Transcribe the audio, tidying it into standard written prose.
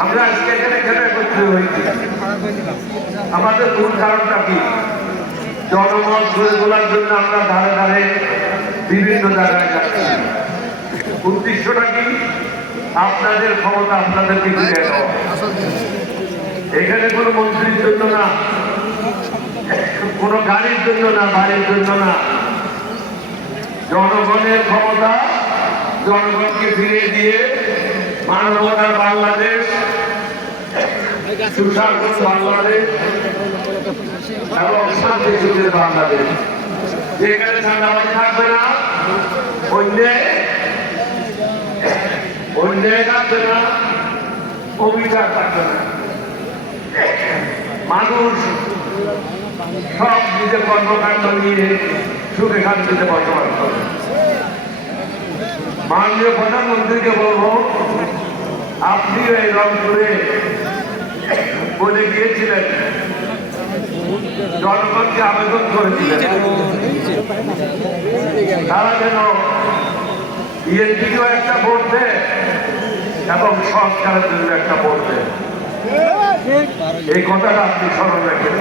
আমরা আজকে এখানে কেন একত্রিত হয়েছি? আমাদের মূল কারণটা কি? জনমত গড়ে তোলার জন্য আমরা ধারে ধারে বিভিন্ন জায়গায় যাচ্ছি। উদ্দেশ্যটা কি? আপনাদের ক্ষমতা আপনাদেরকে ফিরে দেওয়া। এখানে কোনো মন্ত্রীর জন্য না, কোনো গাড়ির জন্য না, বাড়ির জন্য না। জনগণের ক্ষমতা জনগণকে ফিরিয়ে দিয়ে মানবতার বাংলাদেশ, সুশাসন বাংলাদেশ এবং শান্তি সুখের বাংলাদেশ, যেখানে ঠান্ডাবাজি থাকবে না, অন্যায় থাকবে না, অবিচার থাকবে না। মানুষ সব নিজের কর্মকাণ্ড নিয়ে সুখে শান্তিতে বসবাস করে। মাননীয় প্রধানমন্ত্রীকে বলবো, আপনিও এই রংপুরে বলে গিয়েছিলেন, জনগণকে আবেদন করেছিলেন তারা যেন বিএনপিকেও একটা ভোট দেয় এবং সংস্কারের জন্য একটা ভোট দেয়। এই কথাটা আপনি স্মরণ রাখেন।